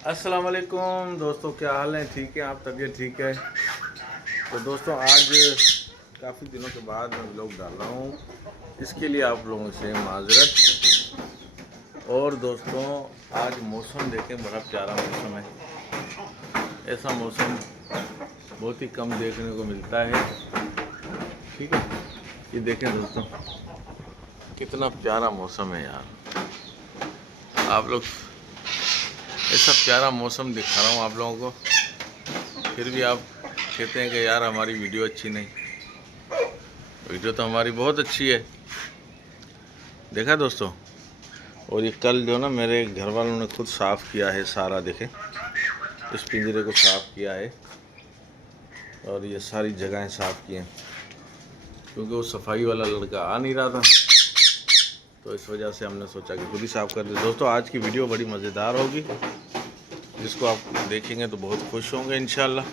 अस्सलाम वालेकुम दोस्तों, क्या हाल है? ठीक है आप? तबीयत ठीक है? तो दोस्तों आज काफ़ी दिनों के बाद मैं व्लॉग डाल रहा हूँ, इसके लिए आप लोगों से माजरत। और दोस्तों आज मौसम देखें, बड़ा प्यारा मौसम है। ऐसा मौसम बहुत ही कम देखने को मिलता है। ठीक है, ये देखें दोस्तों, कितना प्यारा मौसम है यार। आप लोग, ऐसा प्यारा मौसम दिखा रहा हूँ आप लोगों को, फिर भी आप कहते हैं कि यार हमारी वीडियो अच्छी नहीं। वीडियो तो हमारी बहुत अच्छी है, देखा दोस्तों। और ये कल जो ना मेरे घर वालों ने खुद साफ़ किया है सारा, देखे इस पिंजरे को साफ़ किया है और ये सारी जगहें साफ़ की हैं, क्योंकि वो सफाई वाला लड़का आ नहीं रहा था, तो इस वजह से हमने सोचा कि खुद ही साफ़ कर दे। दोस्तों आज की वीडियो बड़ी मज़ेदार होगी, जिसको आप देखेंगे तो बहुत खुश होंगे इंशाल्लाह।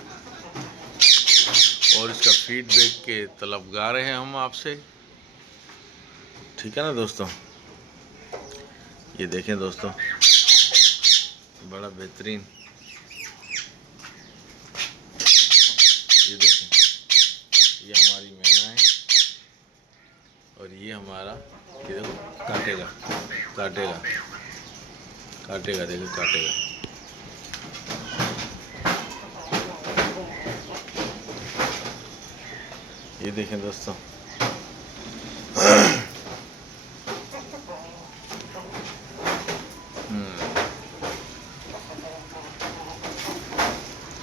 और इसका फीडबैक के तलबगार हैं हम आपसे, ठीक है ना दोस्तों। ये देखें दोस्तों, बड़ा बेहतरीन, ये देखें, ये हमारी मैना है और ये हमारा, ये देखो काटेगा काटेगा काटेगा, देखो काटेगा। ये देखें दोस्तों,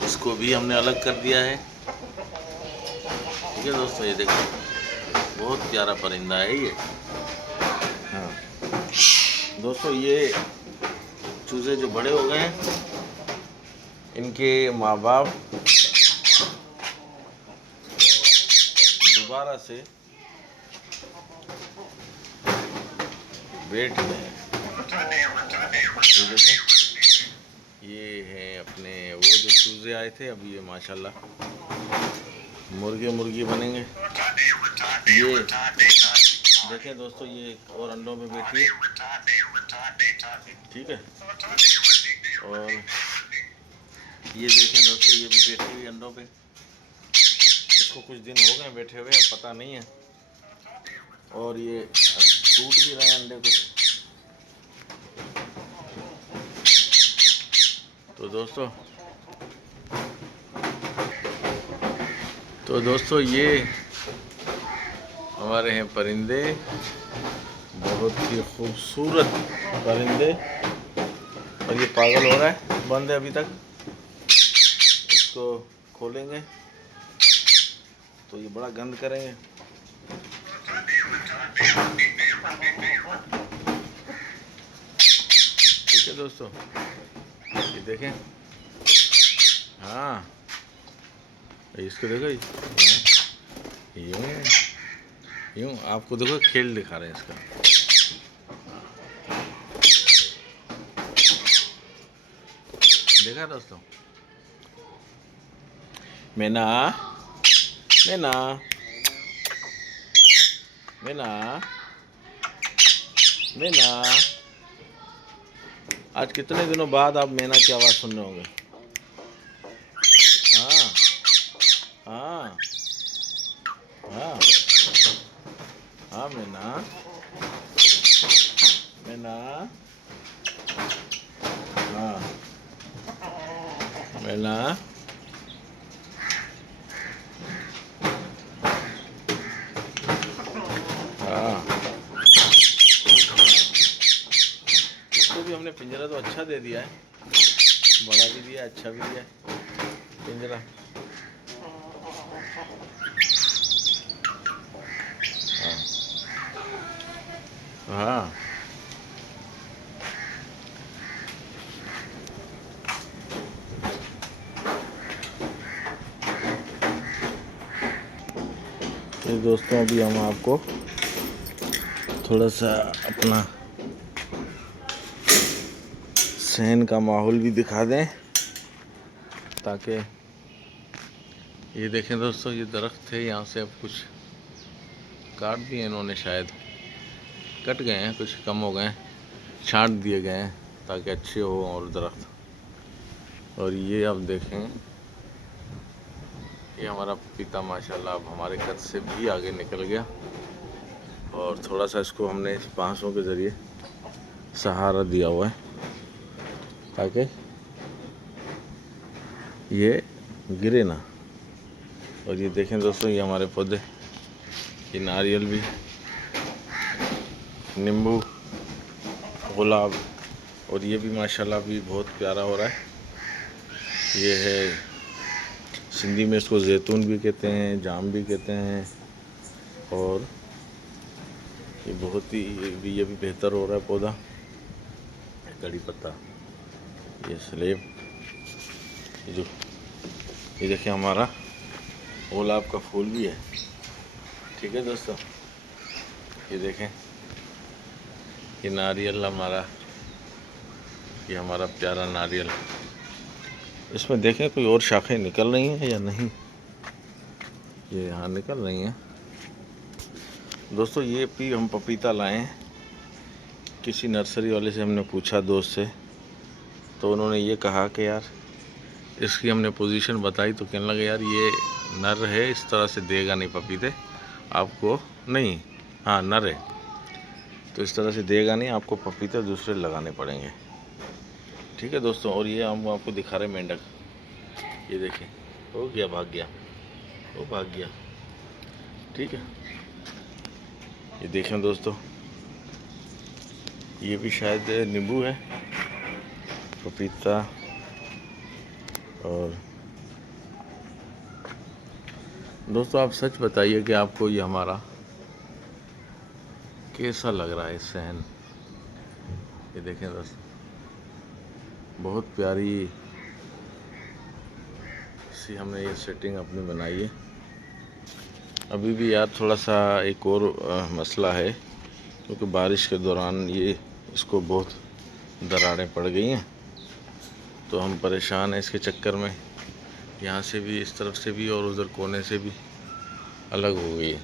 इसको भी हमने अलग कर दिया है। ठीक है दोस्तों, ये देखो बहुत प्यारा परिंदा है ये। हाँ दोस्तों, ये चूजे जो बड़े हो गए हैं, इनके माँ बाप दोबारा से बैठ गए हैं। ये देखें, ये हैं अपने वो जो चूजे आए थे, अभी ये माशाल्लाह मुर्गे मुर्गी बनेंगे। ये देखें दोस्तों, ये एक और अंडों में बैठी है, ठीक है। और ये देखें दोस्तों, ये भी बैठी हुई अंडों पे। इसको कुछ दिन हो गए बैठे हुए, अब पता नहीं है। और ये टूट भी रहे हैं अंडे कुछ। तो दोस्तों ये हमारे हैं परिंदे, बहुत ही खूबसूरत परिंदे। और ये पागल हो रहा है, बंद है अभी तक, इसको खोलेंगे तो ये बड़ा गंद करेंगे। ठीक है दोस्तों, ये देखें, हाँ इसको देखो, यूं यूं आपको देखो खेल दिखा रहे हैं इसका। देखा दोस्तों, मैना मैना मैना मैना, आज कितने दिनों बाद आप मैना की आवाज़ सुन रहे होंगे। हाँ हाँ हाँ हाँ, मैना मैना, हाँ मैना, हाँ। इसको भी हमने पिंजरा तो अच्छा दे दिया है, बड़ा भी दिया, अच्छा भी दिया पिंजरा। हाँ हाँ, ये दोस्तों अभी हम आपको थोड़ा सा अपना सहन का माहौल भी दिखा दें, ताकि ये देखें दोस्तों, ये दरख्त थे, यहाँ से अब कुछ काट दिए इन्होंने, शायद कट गए हैं, कुछ कम हो गए हैं, छांट दिए गए हैं ताकि अच्छे हो और दरख्त। और ये आप देखें, ये हमारा पपीता माशाल्लाह अब हमारे कद से भी आगे निकल गया। और थोड़ा सा इसको हमने बांसों के ज़रिए सहारा दिया हुआ है ताकि ये गिरे ना। और ये देखें दोस्तों, ये हमारे पौधे, ये नारियल भी, नींबू, गुलाब, और ये भी माशाल्लाह भी बहुत प्यारा हो रहा है। ये है, सिंधी में इसको जैतून भी कहते हैं, जाम भी कहते हैं। और ये बहुत ही ये भी बेहतर हो रहा है पौधा। कड़ी पत्ता, ये सलेब, ये देखिए हमारा गुलाब का फूल भी है। ठीक है दोस्तों, ये देखें, ये नारियल हमारा, ये हमारा प्यारा नारियल। इसमें देखें कोई और शाखें निकल रही हैं या नहीं, ये यहाँ निकल रही हैं। दोस्तों ये भी हम पपीता लाए हैं, किसी नर्सरी वाले से हमने पूछा, दोस्त से, तो उन्होंने ये कहा कि यार, इसकी हमने पोजीशन बताई तो कहने लगे यार ये नर है, इस तरह से देगा नहीं पपीते आपको, नहीं, हाँ नर है तो इस तरह से देगा नहीं, आपको पपीते दूसरे लगाने पड़ेंगे। ठीक है दोस्तों, और ये हम आपको दिखा रहे मेंढक, ये देखें, हो गया, भाग गया, वो भाग गया। ठीक है, ये देखें दोस्तों, ये भी शायद नींबू है, पपीता। और दोस्तों आप सच बताइए कि आपको ये हमारा कैसा लग रहा है सहन। ये देखें दोस्तों, बहुत प्यारी सी हमने ये सेटिंग अपनी बनाई है। अभी भी यार थोड़ा सा एक और मसला है, क्योंकि बारिश के दौरान ये इसको बहुत दरारें पड़ गई हैं, तो हम परेशान हैं इसके चक्कर में। यहाँ से भी, इस तरफ से भी, और उधर कोने से भी अलग हो गई है।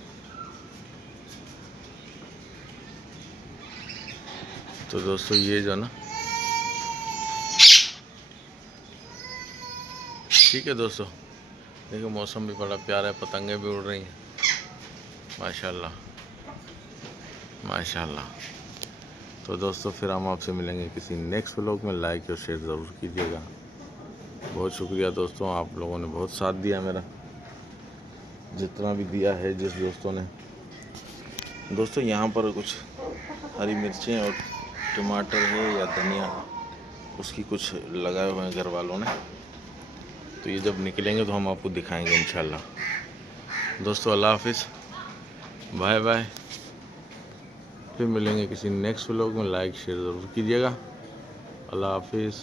तो दोस्तों ये जो ना, ठीक है दोस्तों, देखो मौसम भी बड़ा प्यारा है, पतंगे भी उड़ रही हैं माशाल्लाह माशाल्लाह। तो दोस्तों फिर हम आपसे मिलेंगे किसी नेक्स्ट व्लॉग में। लाइक और शेयर ज़रूर कीजिएगा। बहुत शुक्रिया दोस्तों, आप लोगों ने बहुत साथ दिया मेरा, जितना भी दिया है जिस दोस्तों ने। दोस्तों यहाँ पर कुछ हरी मिर्चें और टमाटर है या धनिया, उसकी कुछ लगाए हुए हैं घर वालों ने, तो ये जब निकलेंगे तो हम आपको दिखाएंगे इंशाल्लाह। दोस्तों अल्लाह हाफिज़, बाय बाय, फिर मिलेंगे किसी नेक्स्ट व्लॉग में। लाइक शेयर ज़रूर कीजिएगा। अल्लाह हाफिज़।